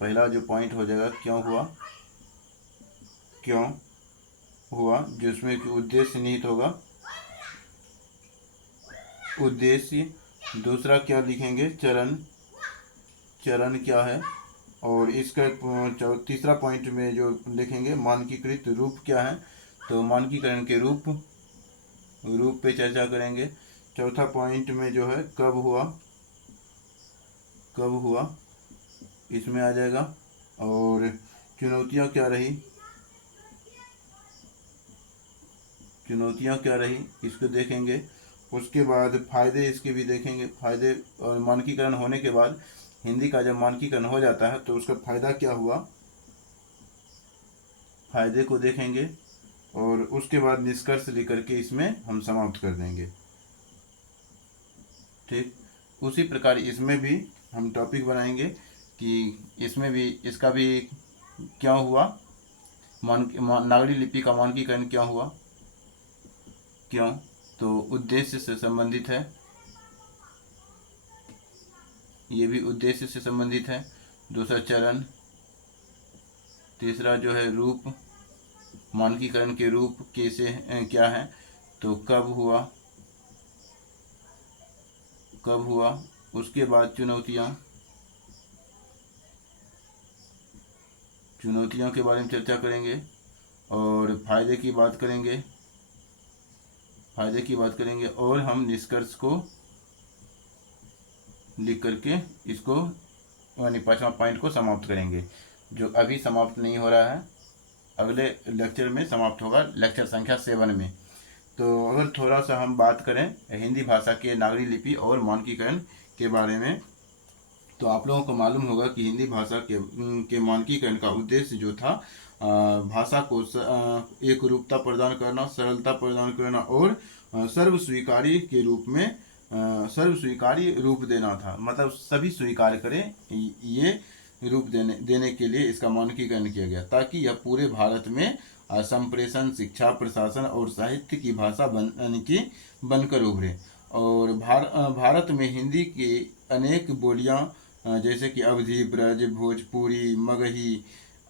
पहला जो पॉइंट हो जाएगा क्यों हुआ जिसमें कि उद्देश्य निहित होगा, उद्देश्य। दूसरा क्या लिखेंगे, चरण क्या है, और इसका तीसरा पॉइंट में जो लिखेंगे मानकीकृत रूप क्या है, तो मानकीकरण के रूप पे चर्चा करेंगे। चौथा पॉइंट में जो है कब हुआ इसमें आ जाएगा, और चुनौतियाँ क्या रही इसको देखेंगे। उसके बाद फायदे इसके भी देखेंगे, फायदे। और मानकीकरण होने के बाद हिंदी का जब मानकीकरण हो जाता है तो उसका फायदा क्या हुआ, फायदे को देखेंगे, और उसके बाद निष्कर्ष लेकर के इसमें हम समाप्त कर देंगे। ठीक, उसी प्रकार इसमें भी हम टॉपिक बनाएंगे कि इसमें भी इसका भी क्या हुआ, नागरी लिपि का मानकीकरण क्या हुआ, क्यों, तो उद्देश्य से संबंधित है, ये भी उद्देश्य से संबंधित है। दूसरा चरण, तीसरा जो है रूप, मानकीकरण के रूप कैसे क्या है, तो कब हुआ, उसके बाद चुनौतियों के बारे में चर्चा करेंगे, और फायदे की बात करेंगे, और हम निष्कर्ष को लिख करके इसको यानी 5वां पॉइंट को समाप्त करेंगे, जो अभी समाप्त नहीं हो रहा है, अगले लेक्चर में समाप्त होगा, लेक्चर संख्या 7 में। तो अगर थोड़ा सा हम बात करें हिंदी भाषा के नागरी लिपि और मानकीकरण के बारे में, तो आप लोगों को मालूम होगा कि हिंदी भाषा के मानकीकरण का उद्देश्य जो था, भाषा को एक रूपता प्रदान करना, सरलता प्रदान करना, और सर्वस्वीकारी रूप देना था। मतलब सभी स्वीकार करें, ये रूप देने के लिए इसका मानकीकरण किया गया, ताकि यह पूरे भारत में संप्रेषण, शिक्षा, प्रशासन और साहित्य की भाषा बनकर उभरे। और भारत में हिंदी की अनेक बोलियां जैसे कि अवधी, ब्रज, भोजपुरी, मगही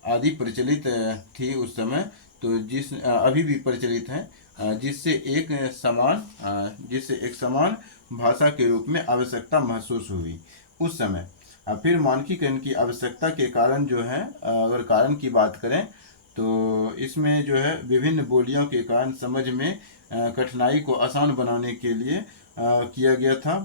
आदि प्रचलित थी उस समय, तो अभी भी प्रचलित हैं, जिससे एक समान भाषा के रूप में आवश्यकता महसूस हुई उस समय। फिर मानकीकरण की आवश्यकता के कारण जो है, अगर कारण की बात करें तो इसमें जो है विभिन्न बोलियों के कारण समझ में कठिनाई को आसान बनाने के लिए किया गया था।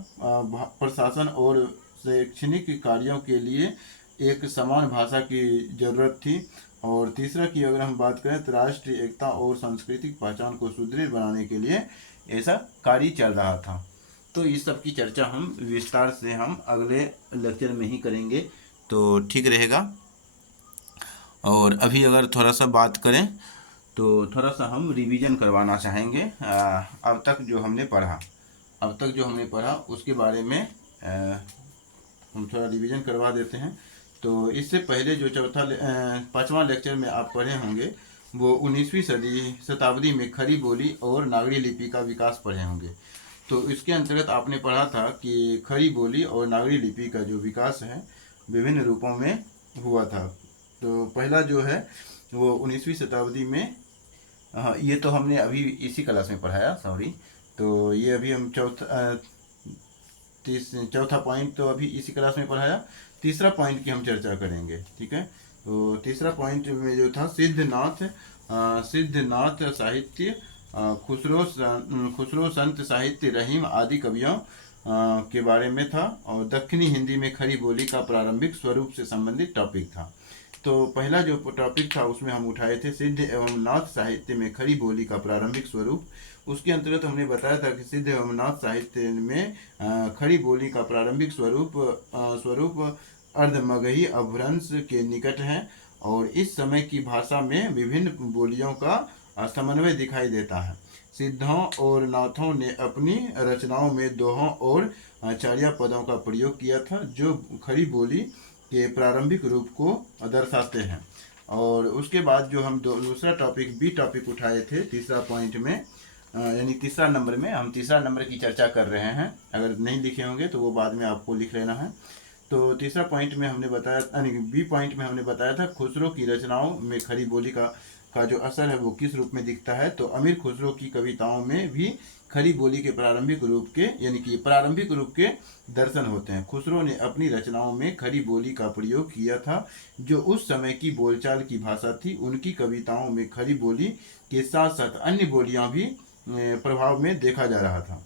प्रशासन और शैक्षणिक कार्यों के लिए एक समान भाषा की जरूरत थी। और तीसरा की अगर हम बात करें तो राष्ट्रीय एकता और सांस्कृतिक पहचान को सुदृढ़ बनाने के लिए ऐसा कार्य चल रहा था। तो इस सब की चर्चा हम विस्तार से हम अगले लेक्चर में ही करेंगे, तो ठीक रहेगा। और अभी अगर थोड़ा सा बात करें तो थोड़ा सा हम रिवीजन करवाना चाहेंगे। अब तक जो हमने पढ़ा उसके बारे में हम थोड़ा रिवीजन करवा देते हैं। तो इससे पहले जो 5वां लेक्चर में आप पढ़े होंगे वो 19वीं शताब्दी में खड़ी बोली और नागरी लिपि का विकास पढ़े होंगे। तो इसके अंतर्गत आपने पढ़ा था कि खड़ी बोली और नागरी लिपि का जो विकास है विभिन्न रूपों में हुआ था। तो पहला जो है वो 19वीं शताब्दी में, ये तो हमने अभी इसी क्लास में पढ़ाया, सॉरी। तो ये अभी हम चौथा पॉइंट तो अभी इसी क्लास में पढ़ाया। तीसरा पॉइंट की हम चर्चा करेंगे, ठीक है। तो तीसरा पॉइंट में जो था सिद्धनाथ साहित्य, खुसरो संत साहित्य, रहीम आदि कवियों के बारे में था। और दक्षिणी हिंदी में खड़ी बोली का प्रारंभिक स्वरूप से संबंधित टॉपिक था। तो पहला जो टॉपिक था उसमें हम उठाए थे सिद्ध एवं नाथ साहित्य में खड़ी बोली का प्रारंभिक स्वरूप। उसके अंतर्गत हमने बताया था कि सिद्ध एवं नाथ साहित्य में खड़ी बोली का प्रारंभिक स्वरूप अर्धमगही अपभ्रंश के निकट है, और इस समय की भाषा में विभिन्न बोलियों का समन्वय दिखाई देता है। सिद्धों और नाथों ने अपनी रचनाओं में दोहों और चारिया पदों का प्रयोग किया था, जो खड़ी बोली के प्रारंभिक रूप को दर्शाते हैं। और उसके बाद जो हम दूसरा टॉपिक बी टॉपिक उठाए थे तीसरा पॉइंट में, यानी तीसरा नंबर में हम तीसरा नंबर की चर्चा कर रहे हैं। अगर नहीं लिखे होंगे तो वो बाद में आपको लिख लेना है। तो तीसरा पॉइंट में हमने बताया, यानी बी पॉइंट में हमने बताया था खुसरो की रचनाओं में खड़ी बोली का का जो असर है वो किस रूप में दिखता है, तो अमीर खुसरो की कविताओं में भी खड़ी बोली के प्रारंभिक रूप के यानी कि प्रारंभिक रूप के दर्शन होते हैं। खुसरो ने अपनी रचनाओं में खड़ी बोली का प्रयोग किया था, जो उस समय की बोलचाल की भाषा थी। उनकी कविताओं में खड़ी बोली के साथ साथ अन्य बोलियां भी प्रभाव में देखा जा रहा था।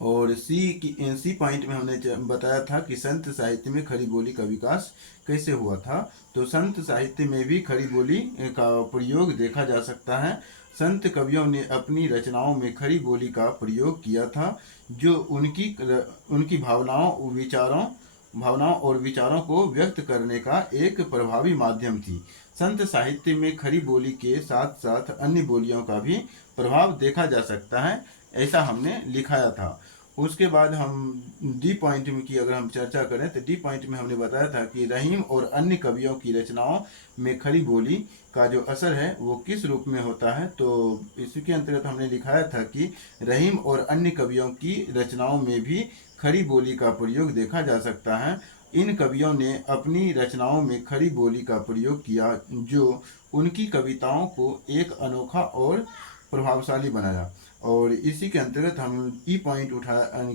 और सी पॉइंट में हमने बताया था कि संत साहित्य में खड़ी बोली का विकास कैसे हुआ था। तो संत साहित्य में भी खड़ी बोली का प्रयोग देखा जा सकता है। संत कवियों ने अपनी रचनाओं में खड़ी बोली का प्रयोग किया था, जो उनकी भावनाओं और विचारों को व्यक्त करने का एक प्रभावी माध्यम थी। संत साहित्य में खड़ी बोली के साथ साथ अन्य बोलियों का भी प्रभाव देखा जा सकता है, ऐसा हमने लिखाया था। उसके बाद हम डी पॉइंट में की अगर हम चर्चा करें तो डी पॉइंट में हमने बताया था कि रहीम और अन्य कवियों की रचनाओं में खड़ी बोली का जो असर है वो किस रूप में होता है। तो इसके अंतर्गत हमने लिखाया था कि रहीम और अन्य कवियों की रचनाओं में भी खड़ी बोली का प्रयोग देखा जा सकता है। इन कवियों ने अपनी रचनाओं में खड़ी बोली का प्रयोग किया, जो उनकी कविताओं को एक अनोखा और प्रभावशाली बनाया। और इसी के अंतर्गत हम ई पॉइंट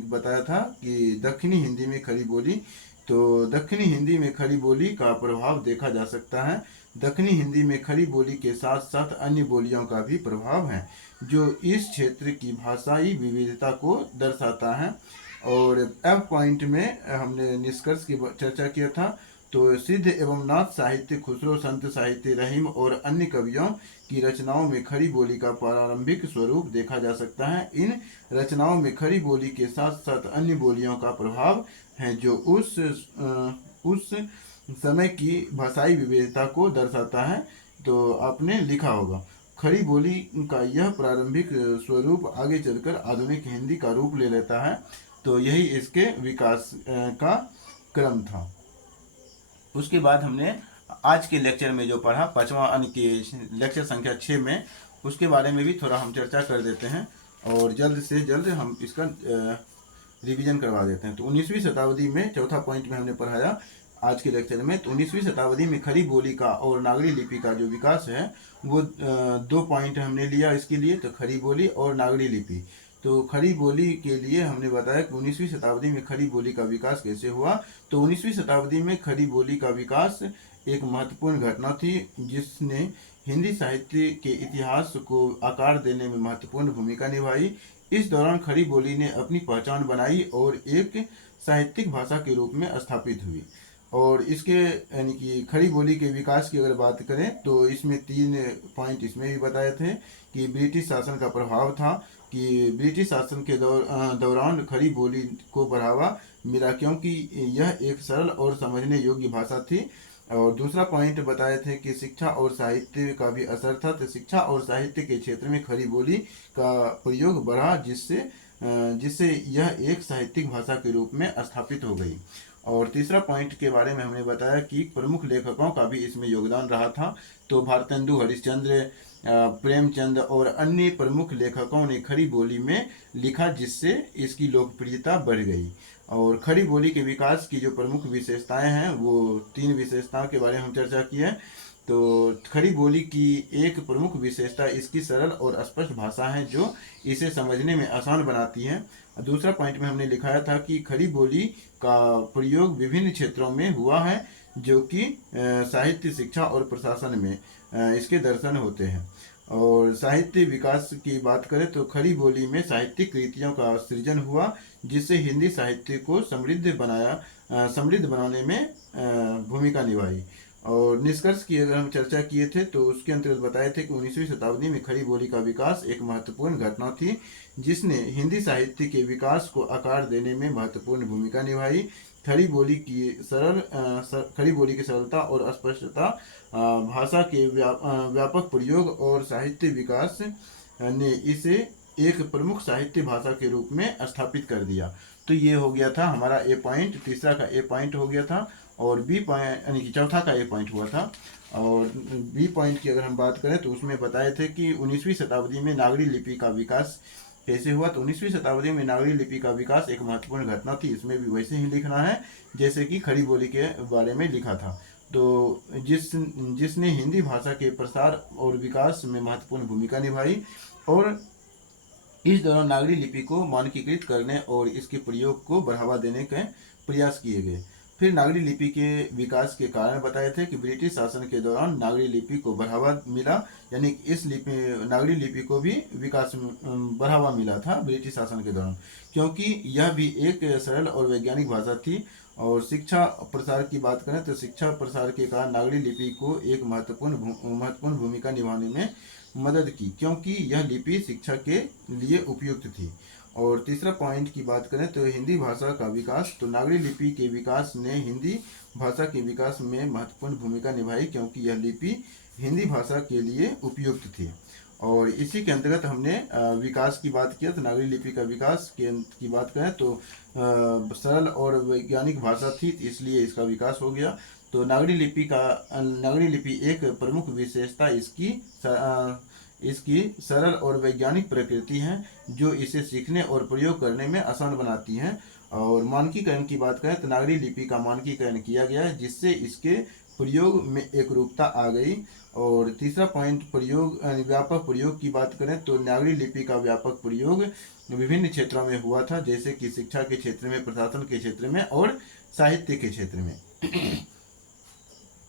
बताया था कि दक्षिणी हिंदी में खड़ी बोली, तो दक्षिणी हिंदी में खड़ी बोली का प्रभाव देखा जा सकता है। दक्षिणी हिंदी में खड़ी बोली के साथ साथ अन्य बोलियों का भी प्रभाव है, जो इस क्षेत्र की भाषाई विविधता को दर्शाता है। और एफ पॉइंट में हमने निष्कर्ष की चर्चा किया था। तो सिद्ध एवं नाथ साहित्य, खुसरो, संत साहित्य, रहीम और अन्य कवियों की रचनाओं में खड़ी बोली का प्रारंभिक स्वरूप देखा जा सकता है। इन रचनाओं में खड़ी बोली के साथ साथ अन्य बोलियों का प्रभाव है, जो उस समय की भाषाई विविधता को दर्शाता है। तो आपने लिखा होगा खड़ी बोली का यह प्रारंभिक स्वरूप आगे चलकर आधुनिक हिंदी का रूप ले लेता है। तो यही इसके विकास का क्रम था। उसके बाद हमने आज के लेक्चर में जो पढ़ा, पांचवा अंक के लेक्चर संख्या 6 में, उसके बारे में भी थोड़ा हम चर्चा कर देते हैं और जल्द से जल्द हम इसका रिवीजन करवा देते हैं। तो 19वीं शताब्दी में चौथा पॉइंट में हमने पढ़ाया आज के लेक्चर में। तो 19वीं शताब्दी में खड़ी बोली का और नागरी लिपि का जो विकास है वो 2 पॉइंट हमने लिया इसके लिए। तो खड़ी बोली और नागरी लिपि। तो खड़ी बोली के लिए हमने बताया कि 19वीं शताब्दी में खड़ी बोली का विकास कैसे हुआ। तो 19वीं शताब्दी में खड़ी बोली का विकास एक महत्वपूर्ण घटना थी, जिसने हिंदी साहित्य के इतिहास को आकार देने में महत्वपूर्ण भूमिका निभाई। इस दौरान खड़ी बोली ने अपनी पहचान बनाई और एक साहित्यिक भाषा के रूप में स्थापित हुई। और इसके यानी कि खड़ी बोली के विकास की अगर बात करें तो इसमें 3 पॉइंट इसमें भी बताए थे कि ब्रिटिश शासन का प्रभाव था, कि ब्रिटिश शासन के दौरान खड़ी बोली को बढ़ावा मिला, क्योंकि यह एक सरल और समझने योग्य भाषा थी। और दूसरा पॉइंट बताए थे कि शिक्षा और साहित्य का भी असर था। तो शिक्षा और साहित्य के क्षेत्र में खड़ी बोली का प्रयोग बढ़ा, जिससे यह एक साहित्यिक भाषा के रूप में स्थापित हो गई। और तीसरा पॉइंट के बारे में हमने बताया कि प्रमुख लेखकों का भी इसमें योगदान रहा था। तो भारतेंदु हरिश्चंद्र, प्रेमचंद और अन्य प्रमुख लेखकों ने खड़ी बोली में लिखा, जिससे इसकी लोकप्रियता बढ़ गई। और खड़ी बोली के विकास की जो प्रमुख विशेषताएं हैं वो 3 विशेषताओं के बारे में हम चर्चा की है। तो खड़ी बोली की एक प्रमुख विशेषता इसकी सरल और स्पष्ट भाषा है, जो इसे समझने में आसान बनाती है। दूसरा पॉइंट में हमने लिखाया था कि खड़ी बोली का प्रयोग विभिन्न क्षेत्रों में हुआ है, जो कि साहित्य, शिक्षा और प्रशासन में इसके दर्शन होते हैं। और साहित्य विकास की बात करें तो खड़ी बोली में साहित्यिक कृतियों का सृजन हुआ, जिससे हिंदी साहित्य को समृद्ध बनाने में भूमिका निभाई। और निष्कर्ष की अगर हम चर्चा किए थे तो उसके अंतर्गत बताए थे कि 19वीं शताब्दी में खड़ी बोली का विकास एक महत्वपूर्ण घटना थी, जिसने हिंदी साहित्य के विकास को आकार देने में महत्वपूर्ण भूमिका निभाई। खड़ी बोली की सरलता और स्पष्टता, भाषा के व्यापक प्रयोग और साहित्य विकास ने इसे एक प्रमुख साहित्य भाषा के रूप में स्थापित कर दिया। तो ये हो गया था हमारा ए पॉइंट, तीसरा का ए पॉइंट हो गया था। और बी पॉइंट यानी कि चौथा का ए पॉइंट हुआ था। और बी पॉइंट की अगर हम बात करें तो उसमें बताए थे कि 19वीं शताब्दी में नागरी लिपि का विकास कैसे हुआ। तो 19वीं शताब्दी में नागरी लिपि का विकास एक महत्वपूर्ण घटना थी। इसमें भी वैसे ही लिखना है जैसे कि खड़ी बोली के बारे में लिखा था। तो जिसने हिंदी भाषा के प्रसार और विकास में महत्वपूर्ण भूमिका निभाई, और इस दौरान नागरी लिपि को मानकीकृत करने और इसके प्रयोग को बढ़ावा देने के प्रयास किए गए। फिर नागरी लिपि के विकास के कारण बताए थे कि ब्रिटिश शासन के दौरान नागरी लिपि को बढ़ावा मिला, यानी इस नागरी लिपि को भी विकास बढ़ावा मिला था ब्रिटिश शासन के दौरान, क्योंकि यह भी एक सरल और वैज्ञानिक भाषा थी। और शिक्षा प्रसार की बात करें तो शिक्षा प्रसार के कारण नागरी लिपि को एक महत्वपूर्ण भूमिका निभाने में मदद की, क्योंकि यह लिपि शिक्षा के लिए उपयुक्त थी। और तीसरा पॉइंट की बात करें तो हिंदी भाषा का विकास, तो नागरी लिपि के विकास ने हिंदी भाषा के विकास में महत्वपूर्ण भूमिका निभाई, क्योंकि यह लिपि हिंदी भाषा के लिए उपयुक्त थी। और इसी के अंतर्गत हमने विकास की बात किया, तो नागरी लिपि का विकास की बात करें तो सरल और वैज्ञानिक भाषा थी, इसलिए इसका विकास हो गया। तो नागरी लिपि एक प्रमुख विशेषता इसकी सरल और वैज्ञानिक प्रकृति है, जो इसे सीखने और प्रयोग करने में आसान बनाती है। और मानकीकरण की बात करें तो नागरी लिपि का मानकीकरण किया गया है, जिससे इसके प्रयोग में एक रूपता आ गई। और तीसरा पॉइंट व्यापक प्रयोग की बात करें तो नागरी लिपि का व्यापक प्रयोग विभिन्न क्षेत्रों में हुआ था, जैसे कि शिक्षा के क्षेत्र में, प्रशासन के क्षेत्र में और साहित्य के क्षेत्र में।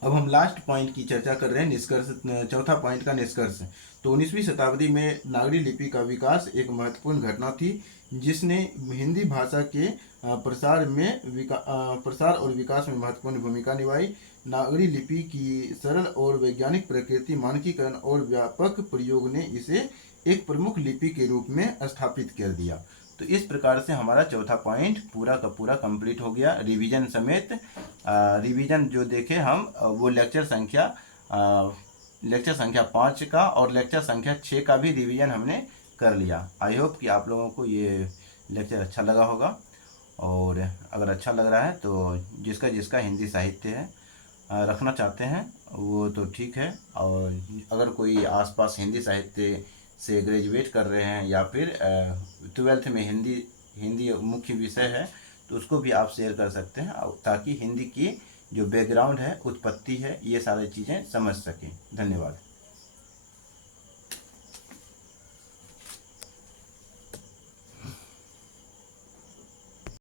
अब हम लास्ट पॉइंट की चर्चा कर रहे हैं, निष्कर्ष, चौथा पॉइंट का निष्कर्ष। तो 19वीं शताब्दी में नागरी लिपि का विकास एक महत्वपूर्ण घटना थी, जिसने हिंदी भाषा के प्रसार और विकास में महत्वपूर्ण भूमिका निभाई। नागरी लिपि की सरल और वैज्ञानिक प्रकृति, मानकीकरण और व्यापक प्रयोग ने इसे एक प्रमुख लिपि के रूप में स्थापित कर दिया। तो इस प्रकार से हमारा चौथा पॉइंट पूरा का पूरा कंप्लीट हो गया, रिवीजन समेत। रिवीजन जो देखे हम वो लेक्चर संख्या 5 का और लेक्चर संख्या 6 का भी रिवीजन हमने कर लिया। आई होप कि आप लोगों को ये लेक्चर अच्छा लगा होगा, और अगर अच्छा लग रहा है तो जिसका हिंदी साहित्य है रखना चाहते हैं वो तो ठीक है, और अगर कोई आसपास हिंदी साहित्य से ग्रेजुएट कर रहे हैं या फिर 12th में हिंदी मुख्य विषय है तो उसको भी आप शेयर कर सकते हैं, ताकि हिंदी की जो बैकग्राउंड है, उत्पत्ति है, ये सारी चीज़ें समझ सकें। धन्यवाद।